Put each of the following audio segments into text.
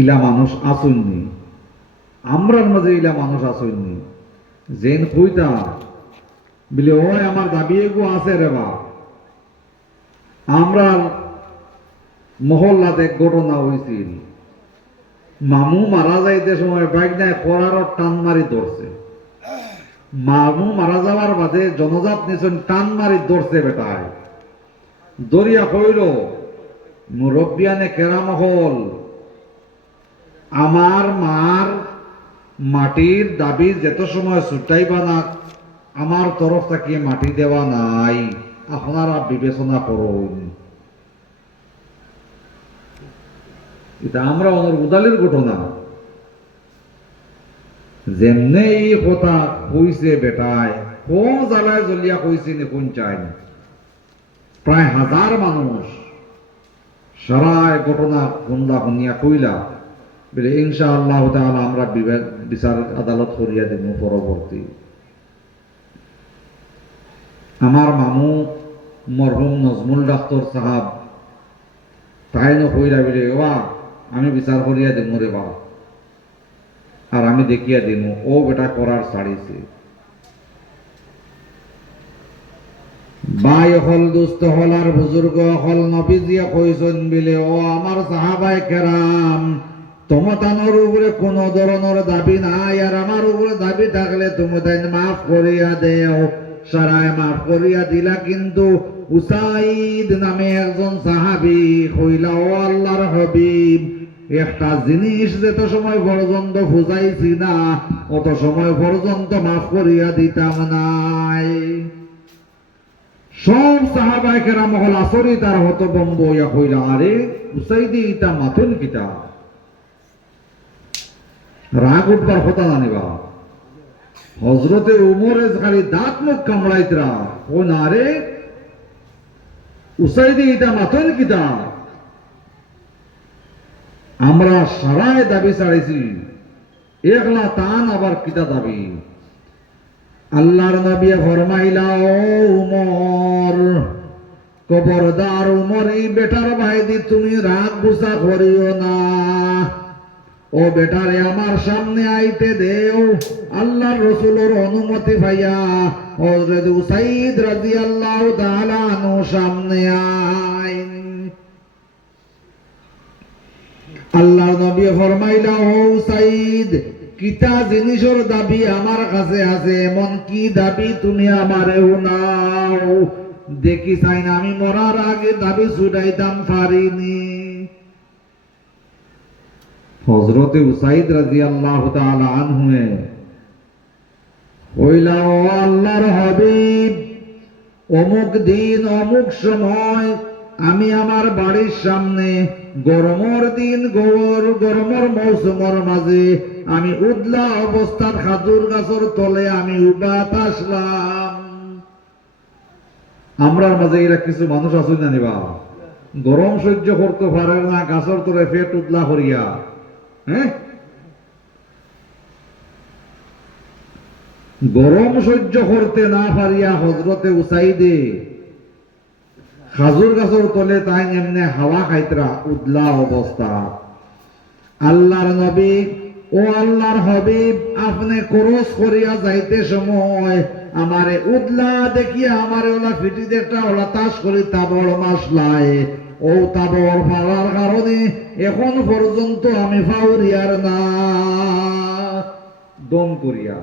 ইলা মানুষ আসুননি, আমরার মাঝে ইলা মানুষ আসুননি যেন কইতা বলে ওই আমার দাবি এগো আছে রে বা। আমরা মহল্লাতে এক ঘটনা হয়েছিল, মামু মারা যাইতে সময় বাইক নাই করার টান মারি ধরছে। মামু মারা যাওয়ার বাদে জনজাত নিছেন টান মারি ধরছে বেটায়, দরিয়া কইল মুরব্বিয়ানে কেরাম হল আমার মার মাটির দাবি যেত সময় ছুটাইবা না আমার তরফ থেকে মাটি দেওয়া নাই, আপনারা বিবেচনা করুন। এটা আমরা উদালির ঘটনা যেমনে এই কথা কইছে বেটায় কোন জ্বালায় জ্বলিয়া কইছে নি কোন চাই প্রায় 1000 মানুষ সারায় ঘটনা গুন্দা শুনিয়া কইলা বলে ইনশাআল্লাহ তাআলা আমরা বিচার আদালত করিয়া দেব পরবর্তী। আমার মামু মরহুম নজমুল ডাক্তার সাহাব তাই কইরা বলে বা আমি বিচার করিয়া দেব রে বা, আর আমি দেখিয়া দিব ও বেটা করার ছাড়িছে। ভাই হল দুস্থ হল আর বুজুর্গ হল নবীজিয়া কইছেন বলে ও আমার সাহাবায়ে কেরাম তোমাদের উপরে কোন ধরনের দাবি নাই, আর আমার উপরে দাবি থাকলে তুমি তাই মাফ করিয়া দেও। সারায় মাফ করিয়া দিলা, কিন্তু উসাইদ নামে একজন সাহাবী কইলা ও আল্লাহর হাবিব একটা জিনিস যেত সময় পর্যন্ত বুঝাইছি না অত সময় পর্যন্ত মাফ করিয়া দিতাম নাই। সব সাহাবায়ে কেরাম হল আচরিত আর হতভম্ব হইয়া কইলা আরে উসাইদি ইটা মাথন কিতা, রাগ উঠবার কথা জানিবা। হজরতে উমরে খালি দাঁত মুখ কামড়াইতরা ও না রে উসাইদি ইটা মাথন কিতা, আমরা সারায় দাবি ছাড়াইছি একলা তান আবার কিতা দাবি। আল্লাহর নবী ফরমাইলা ও উমর খবরদার উমর এই বেটার ভাইদি তুমি রাগ গুসা করিও না, ও বেটারে আমার সামনে আইতে দেও। আল্লাহর রাসূলের অনুমতি পাইয়া হযরত উসাইদ রাদিয়াল্লাহু তাআলা আনহু সামনে আইন। আল্লাহর নবী ফরমাইলা ও উসাইদ কিতা জিনিসের দাবি আমার কাছে আছে, এমন কি দাবি তুমি আমারে উনাও দেখি চাই না আমি মরার আগে দাবি ছুটাইতাম পারিনি। হযরতে উসাইদ রাদিয়াল্লাহু তাআলা আনহু কইলা ও আল্লাহর হাবিব অমুক দিন অমুক সময় আমি আমার বাড়ির সামনে গরমের দিন গরমের মৌসুমের মাঝে আমি উদলা অবস্থার খাজুর গাছের তলে আমি উবাত আসলাম। আমরার মাঝে এরা কিছু মানুষ আছে না নিবা গরম সহ্য করতে পারে না, গাছের তলে পেট উদলা করিয়া হ্যাঁ গরম সহ্য করতে না পারিয়া হযরতে উসাইদে খাজুর গাছের তলে তাই এমনি হাওয়া খাইতরা উদলা অবস্থা। আল্লাহর নবী ও আল্লাহর হাবিব আপনি ক্রস করিয়া যাইতে সময় আমারে উদলা দেখিয়া আমারে ওলা ফিটি একটা ওলা তাস করি তাবড় মাসলায় ও তাবড় ফালার কারণে এখন পর্যন্ত আমি ফাউরিয়ার না দম করিয়া।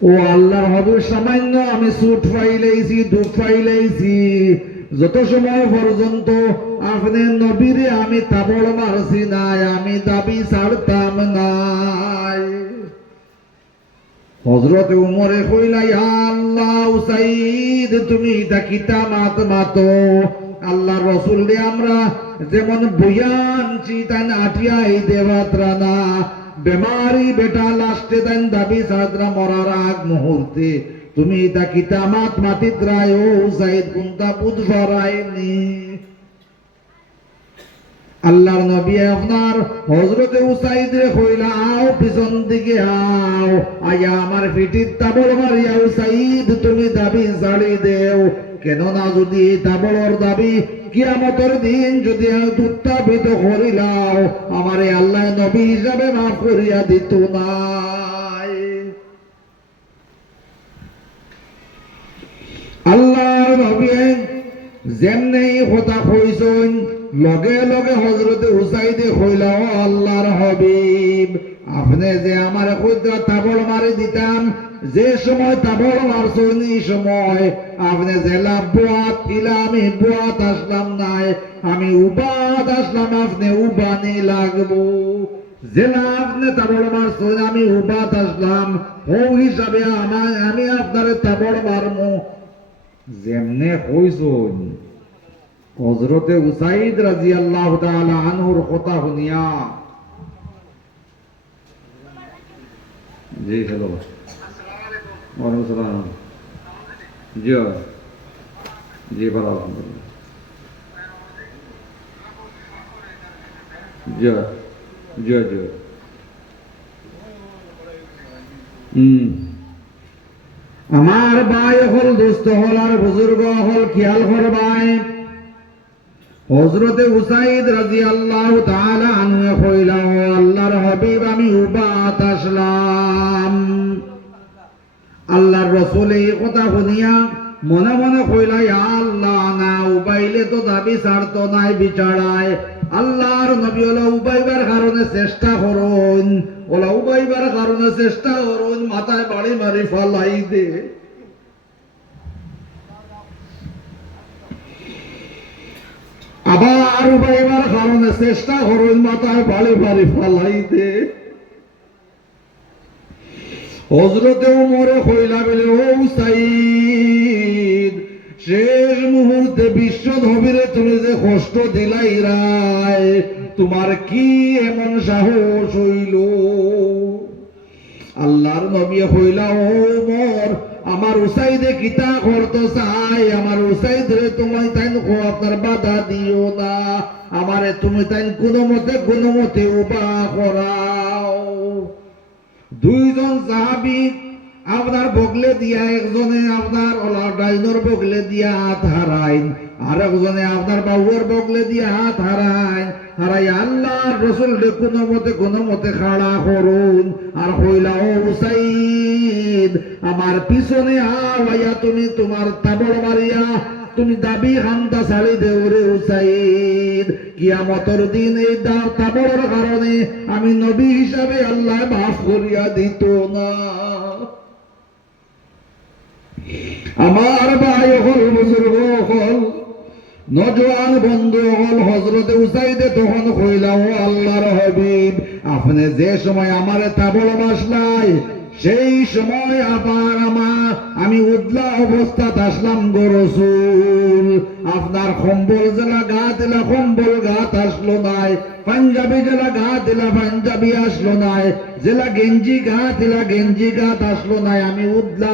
ও আল্লাহর হাবিব সামান্য আমি সুট ফাইলাইছি দুঃখ ফাইলাইছি, যত সময় পর্যন্ত আপনি নবীরে আমি তাবড় মারছি নাই আমি দাবি ছাড়তাম নাই। হযরত উমরে কইলা ইয়া আল্লাহ উসাইদ তুমি এটা কিতা মাতো আল্লাহর রাসূল রে আমরা যেমন বয়ানছি তাই আটিয়াই দেবাত্রা না বেমারি বেটা লাস্টে দেন দাবি ছাড়া মরার আগ মুহূর্তে তুমি এটা কিতা মাতিত রায় ও উসাইদ কোনটা বুঝ ভরায়নি। আল্লাহর নবী আপনার হযরতে উসাইদ রে কইলা আও পিছন দিকে আও আয়া আমার পিঠির তাবড় মারিয়া উসাইদ তুমি দাবি ছাড়ি দেও, কেননা যদি তাবড়র দাবি কিয়ামতের দিন যদি উত্থাপিত করিলাও আমারে আল্লাহ নবী হিসাবে মাফ করিয়া দিত নাই। আল্লাহর নবী যেমনি কথা কইছেন লগে লগে হযরতে হুসাইনে কইলা, ও আল্লাহর হাবিব, আপনি যে আমার ক্ষুদ্র তাবড় মারি দিতাম, যে সময় তাবড় মারছেন এই সময় আপনি যে লাভবাত ইলা আমি বুয়াত আসলাম নাই, আমি উবাদ আসলাম, আপনি উবানি লাগবো। জেলা আপনি তাবড় মারছেন আমি উবাদ আসলাম, ও হিসাবে আমি আপনারে তাবড় মারমু। যেমনে কইছেন হযরতে উসাইদ রাদিয়াল্লাহু তাআলা আনহুর কথা শুনিয়া, জি হ্যালো, ওয়ালাইকুম আসসালাম, জি জি ভালো আলহামদুলিল্লাহ, জি জি জি আমার ভাই হল, দোস্ত হল, আর বুজুর্গ হল, খেয়াল করবাই হযরতে উসাইদ রাদিয়াল্লাহু তাআলা আনহু কইলা, ও আল্লাহর হাবিব, আমি উবাত আসলাম। আল্লাহর রাসূল এই কথা শুনিয়া মনে মনে কইলা, ইয়া আল্লাহ, না উবাইলে তো দাবি ছাড়তো নাই বিচারায়। আল্লাহর নবী ওলা উবাইবার কারণে চেষ্টা করুন, ওলা উবাইবার কারণে চেষ্টা করুন, মাথায় বাড়ি মারি ফালাই দে। আবার উবাইবার কারণে চেষ্টা করুন, মাথায় বাড়ি বাড়ি ফালাই দে। হযরতে ওমরে কইলা বলে, ও উসাইদ, শেষ মুহূর্তে বিশ্ব নবীরে তুমি যে কষ্ট দিলাই রায়, তোমার কি এমন সাহস হইল? আল্লাহর নবী কইলা, ও ওমর, আমার উসাইদে কিতা করতে চাই, আমার উসাইদ রে তুমি তাই আপনার বাধা দিও না, আমারে তুমি তাই কোনো মতে উপায় করাও। দুইজন সাহাবী আপনার বগলে দিয়া, একজনে আপনার ডাইনর বগলে দিয়া হাত হারাইন, আর একজনে আপনার বাহুর বগলে দিয়া হাত হারাইন। হারাই আল্লাহর রাসূল কোনো মতে খাড়া করুন, আর কইলা, ও উসাইদ, আমার পিছনে আওয়াইয়া তুমি তোমার তাবড় মারিয়া তুমি দাবি খান্তা ছাড়ি দেও রে উসাইদ। কিয়ামতের দিন এই তাবড়ের কারণে আমি নবী হিসাবে আল্লাহ মাফ করিয়া দিত না। আমার ভাই হল, বুজুর্গ হল, নজওয়ান বন্ধু হল, হযরতে উসাইদে তখন কইলা, ও আল্লাহর হাবিব, আপনি যে সময় আমারে তাবড় মারলাই সেই সময় আবার আমি উদলা অবস্থাত আসলাম গো রাসূল। আপনার কম্বল জেলা গা দিলা কম্বল গাত আসলো নাই, পাঞ্জাবি জেলা গা দিলা পাঞ্জাবি আসলো নাই, জেলা গেঞ্জি গা দিলা গেঞ্জি গাত আসলো নাই, আমি উদলা